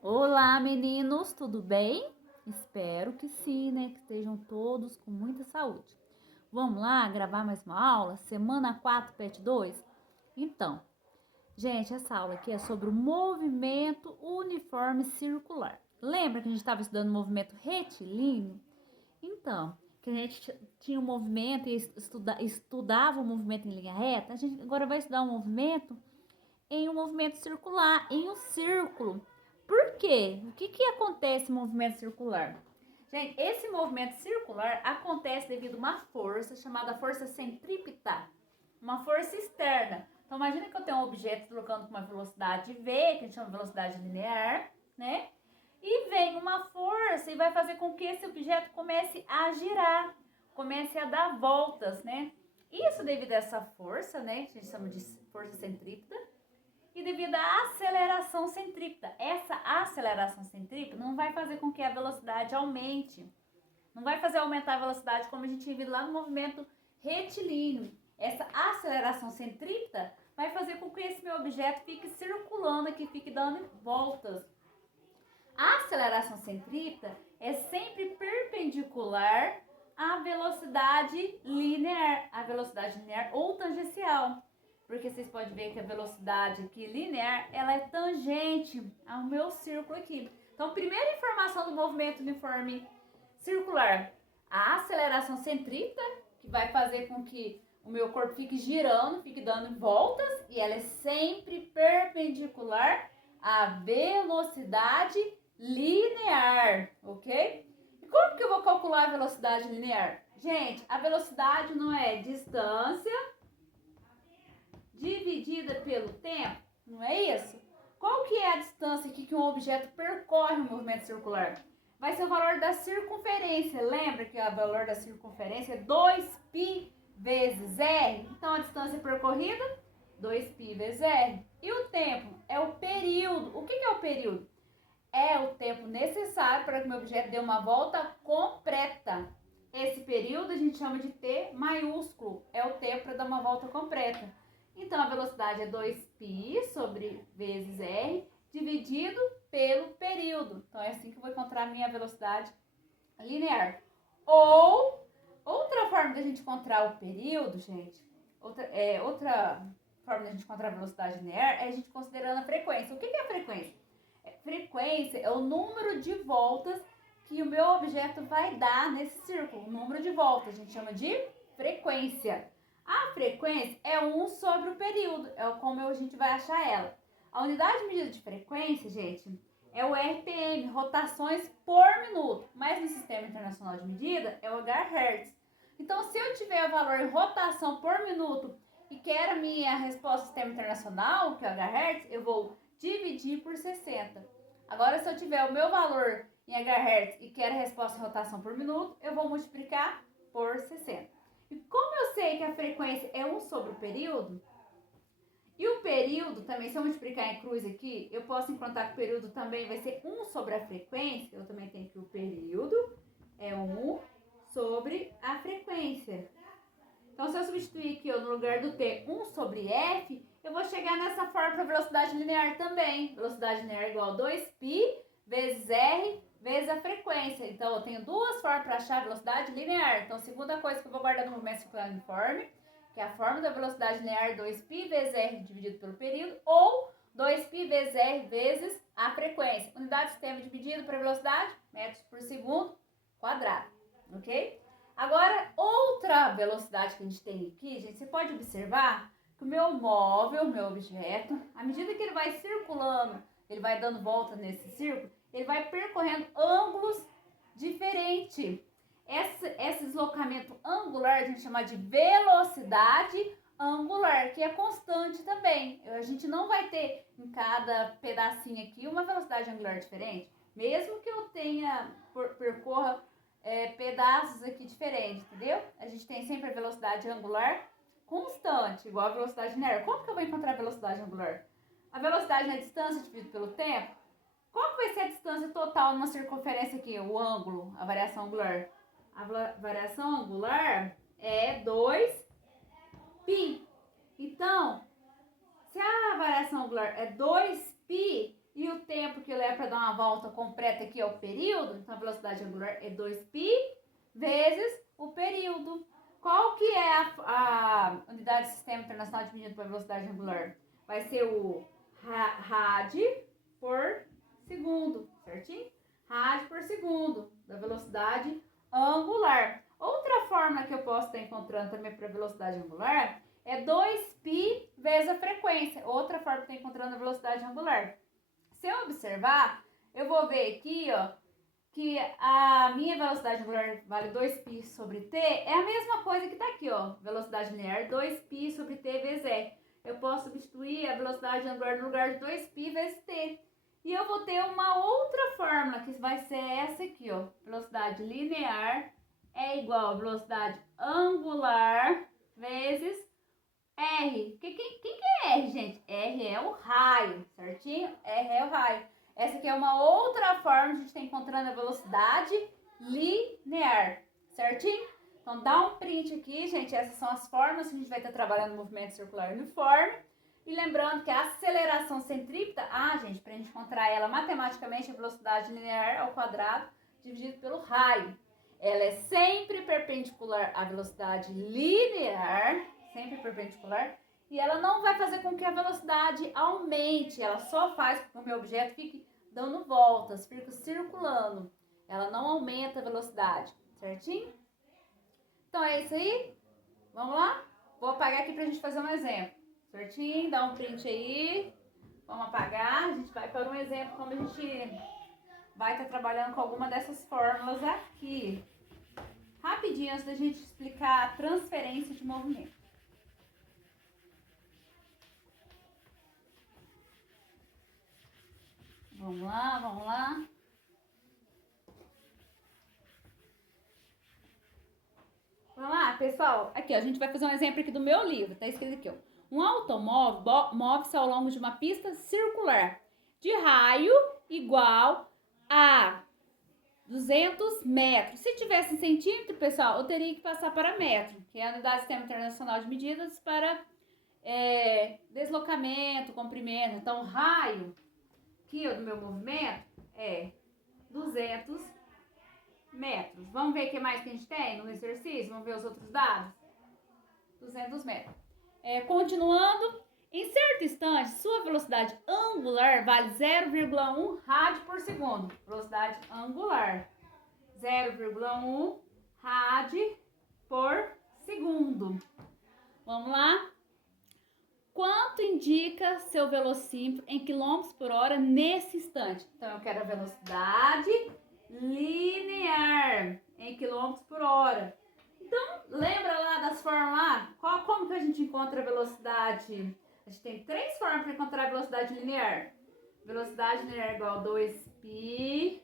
Olá, meninos, tudo bem? Espero que sim, né? Que estejam todos com muita saúde. Vamos lá gravar mais uma aula? Semana 4, PET 2? Então, gente, essa aula aqui é sobre o movimento uniforme circular. Lembra que a gente estava estudando o movimento retilíneo? Então, que a gente tinha um movimento e estudava o movimento em linha reta, a gente agora vai estudar um movimento em um movimento circular, em um círculo. Por quê? O que acontece no movimento circular? Gente, esse movimento circular acontece devido a uma força chamada força centrípeta, uma força externa. Então, imagina que eu tenho um objeto deslocando com uma velocidade v, que a gente chama de velocidade linear, né? E vem uma força e vai fazer com que esse objeto comece a girar, comece a dar voltas, né? Isso devido a essa força, né? Que a gente chama de força centrípeta, e devido à aceleração centrípeta. Essa aceleração centrípeta não vai fazer com que a velocidade aumente. Não vai fazer aumentar a velocidade como a gente viu lá no movimento retilíneo. Essa aceleração centrípeta vai fazer com que esse meu objeto fique circulando aqui, fique dando voltas. A aceleração centrípeta é sempre perpendicular à velocidade linear, ou tangencial. Porque vocês podem ver que a velocidade aqui linear, ela é tangente ao meu círculo aqui. Então, primeira informação do movimento uniforme circular, a aceleração centrípeta, que vai fazer com que o meu corpo fique girando, fique dando voltas, e ela é sempre perpendicular à velocidade linear, ok? E como que eu vou calcular a velocidade linear? Gente, a velocidade não é distância dividida pelo tempo, não é isso? Qual que é a distância aqui que um objeto percorre no movimento circular? Vai ser o valor da circunferência. Lembra que o valor da circunferência é 2π vezes r? Então, a distância percorrida, 2π vezes r. E o tempo? É o período. O que é o período? É o tempo necessário para que o meu objeto dê uma volta completa. Esse período a gente chama de T maiúsculo. É o tempo para dar uma volta completa. Então, a velocidade é 2π sobre vezes r dividido pelo período. Então, é assim que eu vou encontrar a minha velocidade linear. Ou, outra forma da gente encontrar o período, gente, outra forma da gente encontrar a velocidade linear é a gente considerando a frequência. O que é a frequência? Frequência é o número de voltas que o meu objeto vai dar nesse círculo. O número de voltas a gente chama de frequência. A frequência é 1 sobre o período, é como a gente vai achar ela. A unidade de medida de frequência, gente, é o RPM, rotações por minuto. Mas no Sistema Internacional de Medida é o Hz. Então, se eu tiver o valor em rotação por minuto e quero a minha resposta do Sistema Internacional, que é o Hz, eu vou dividir por 60. Agora, se eu tiver o meu valor em Hz e quero a resposta em rotação por minuto, eu vou multiplicar por 60. E como eu sei que a frequência é 1 sobre o período, e o período também, se eu multiplicar em cruz aqui, eu posso encontrar que o período também vai ser 1 sobre a frequência. Eu também tenho que o período é 1 sobre a frequência. Então, se eu substituir aqui no lugar do T 1 sobre F, eu vou chegar nessa forma para velocidade linear também. Velocidade linear é igual a 2π vezes R vezes a frequência. Então, eu tenho duas formas para achar a velocidade linear. Então, a segunda coisa que eu vou guardar no movimento circular uniforme, que é a forma da velocidade linear 2π vezes R dividido pelo período, ou 2π vezes R vezes a frequência. Unidade de sistema dividido para velocidade, metros por segundo quadrado, ok? Agora, outra velocidade que a gente tem aqui, gente, você pode observar que o meu móvel, o meu objeto, à medida que ele vai circulando, ele vai dando volta nesse círculo, ele vai percorrendo ângulos diferentes. Esse deslocamento angular a gente chama de velocidade angular, que é constante também. A gente não vai ter em cada pedacinho aqui uma velocidade angular diferente, mesmo que eu percorra pedaços aqui diferentes, entendeu? A gente tem sempre a velocidade angular constante, igual a velocidade linear. Como que eu vou encontrar a velocidade angular? A velocidade na distância dividido pelo tempo. Qual que vai ser a distância total numa circunferência aqui? O ângulo, a variação angular. A variação angular é 2π. Então, se a variação angular é 2π, E o tempo que leva para dar uma volta completa aqui é o período. Então, a velocidade angular é 2π vezes o período. Qual que é a unidade do Sistema Internacional de Medida para a velocidade angular? Vai ser o rad por segundo, certinho? Rad por segundo da velocidade angular. Outra fórmula que eu posso estar encontrando também para a velocidade angular é 2π vezes a frequência. Outra forma que eu estou encontrando a velocidade angular. Se eu observar, eu vou ver aqui, ó, que a minha velocidade angular vale 2π sobre t, é a mesma coisa que está aqui, ó, velocidade linear 2π sobre t vezes e. Eu posso substituir a velocidade angular no lugar de 2π vezes t. E eu vou ter uma outra fórmula, que vai ser essa aqui, ó, velocidade linear é igual a velocidade angular vezes R. Quem que é R, gente? R é o raio, certinho? R é o raio. Essa aqui é uma outra forma de a gente estar encontrando a velocidade linear, certinho? Então, dá um print aqui, gente. Essas são as formas que a gente vai estar trabalhando no movimento circular uniforme. E lembrando que a aceleração centrípeta, gente, para a gente encontrar ela matematicamente, a velocidade linear ao quadrado dividido pelo raio. Ela é sempre perpendicular à velocidade linear, sempre perpendicular, e ela não vai fazer com que a velocidade aumente, ela só faz com que o meu objeto fique dando voltas, fique circulando. Ela não aumenta a velocidade, certinho? Então é isso aí, vamos lá? Vou apagar aqui pra gente fazer um exemplo, certinho? Dá um print aí, vamos apagar, a gente vai para um exemplo como a gente vai estar trabalhando com alguma dessas fórmulas aqui. Rapidinho, antes da gente explicar a transferência de movimento. Vamos lá, vamos lá. Vamos lá, pessoal. Aqui, ó, a gente vai fazer um exemplo aqui do meu livro. Tá escrito aqui, ó. Um automóvel move-se ao longo de uma pista circular de raio igual a 200 metros. Se tivesse em centímetro, pessoal, eu teria que passar para metro, que é a unidade do Sistema Internacional de Medidas para deslocamento, comprimento. Então, o raio aqui, ó, do meu movimento é 200 metros. Vamos ver o que mais que a gente tem no exercício? Vamos ver os outros dados? 200 metros. Continuando, em certo instante, sua velocidade angular vale 0,1 rádio por segundo. Velocidade angular. 0,1 rádio por segundo. Vamos lá? Quanto indica seu velocímetro em quilômetros por hora nesse instante? Então, eu quero a velocidade linear em quilômetros por hora. Então, lembra lá das formas lá? Como que a gente encontra a velocidade? A gente tem 3 formas para encontrar a velocidade linear. Velocidade linear é igual a 2π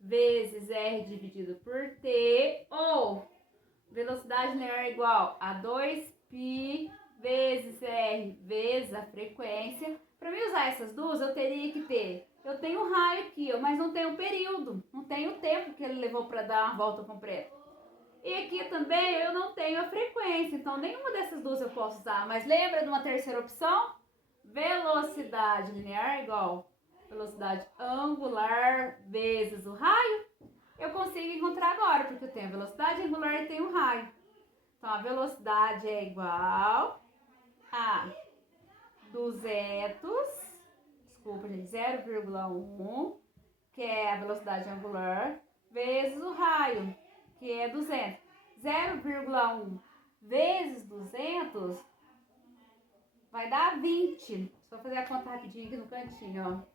vezes r dividido por t, ou velocidade linear é igual a 2π vezes r vezes a frequência. Para mim usar essas duas, eu teria que ter, eu tenho um raio aqui, mas não tenho o período, não tenho o tempo que ele levou para dar uma volta completa. E aqui também eu não tenho a frequência, então nenhuma dessas duas eu posso usar. Mas lembra de uma terceira opção? Velocidade linear igual velocidade angular vezes o raio. Eu consigo encontrar agora, porque eu tenho a velocidade angular e tenho o raio. Então, a velocidade é igual a 200, desculpa, gente, 0,1, que é a velocidade angular, vezes o raio, que é 200. 0,1 vezes 200 vai dar 20. Só fazer a conta rapidinho aqui no cantinho, ó.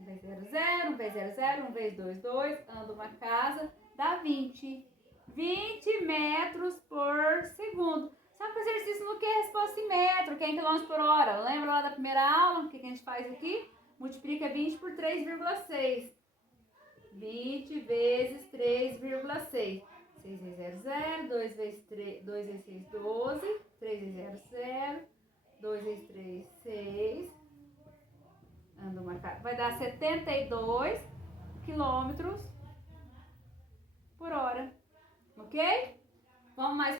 1 vezes 0, 0, 1 vezes 0, 0, 1 vezes 2, 2, anda uma casa, dá 20. 20 metros por segundo. Só que o exercício não quer resposta em metro, quer em quilômetros por hora. Lembra lá da primeira aula? O que a gente faz aqui? Multiplica 20 por 3,6. 20 vezes 3,6. 6 vezes 0, 0. 2 vezes 3, 2 vezes 6, 12. 3 vezes 0, 0. 2 vezes 3, 6. Anda uma casa. Vai dar 72 quilômetros por hora. Ok? Vamos mais